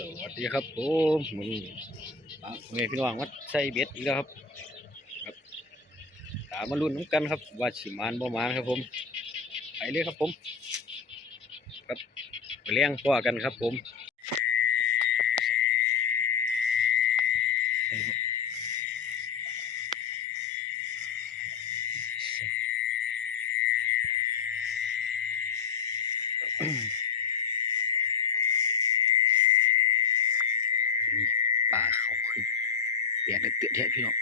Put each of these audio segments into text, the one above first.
สวัสดีครับผมมือนี้มาเมียพี่น้องวัดใส่เบ็ดอีกแล้วครับครับตามมาลุ้นน้ำกันครับว่าสิมานบ่มานครับผมไปเลยครับผม ครับไปเลี้ยงพ่อกันครับผมนี่ปลาเขาคือ เปียกเตือนแท้พี่น้อง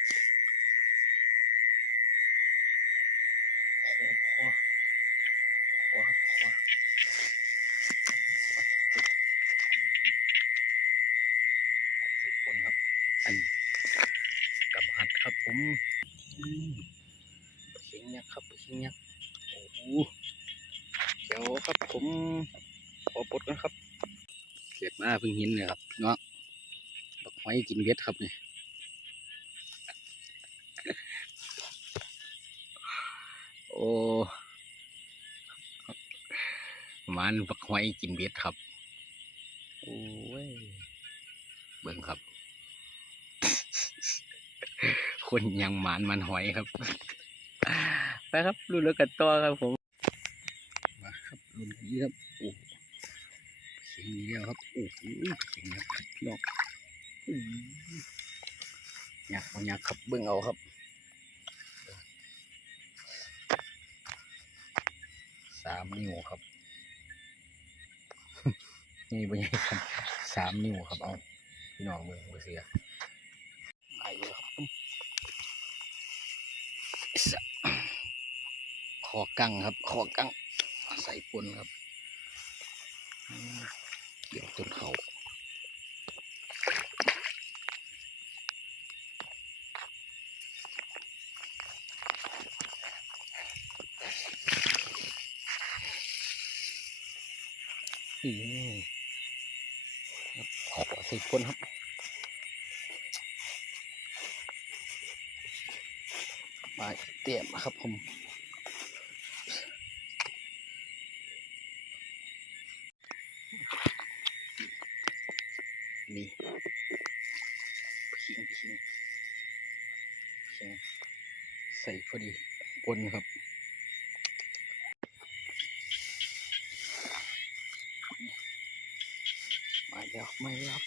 พอพอพอครับพอใส่ปนครับ อันกำหัดครับผมเชียงยักษ์ครับเชียงยักษ์โอ้โหเดี๋ยวครับผมขอปลดกันครับเกิดมาเพิ่งเห็นเลยครับเนาะบักหอยกินเบ็ดครับนี่ โอ้มันบักหอยกินเบ็ดครับ โอ้ย เบิ่งครับ คนยังหมานมันหอยครับ ไปครับรุ่นแล้วกันต่อครับผม มาครับรุ่นนี้ครับ โอ้เสียงนี้แล้วครับ โอ้โหเสียงนี้ครับพี่น้องอยากเอาอยากครับเบิ่งเอาครับ สามนิ้วครับนี่เป็นไงครับสามนิ้วครับเอาพี่น้องเมืองบ่เสียไปเลยครับขอกั้งครับคอกั้งใส่ปนครับเดี๋ยวต้นเขา อืมครับขอใส่ปนครับมาเตรียมครับผมนี่พิงพิงพิงใส่พอดีปนครับ มาแล้วมาแล้ว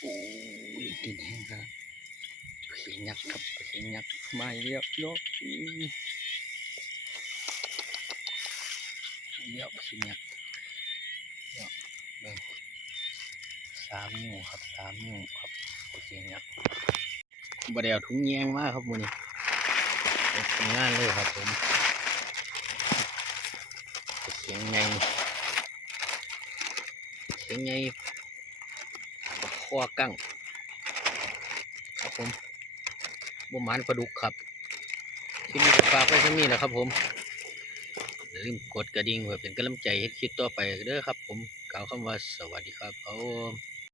โอ้ยดินแห้งครับพิงยักษ์ครับพิงยักษ์มาแล้วเนาะอืมมาแล้วพิงยักษ์เนาะเบิ่งสามนิ้วครับสามนิ้วครับโอเคครับบดเดียวถุงแยงมากครับมือนี้ทำงานเลยครับผมเสียงไง เสียงไงคอกั้งครับผมบ่หมานปลาดุกครับที่นี่จะฝากไว้ที่นี่แหละครับ ผมอย่าลืมกดกระดิ่งเพื่อเป็นกำลังใจให้คลิปต่อไปเด้อครับ ผมกล่าวคำว่าสวัสดีครับผม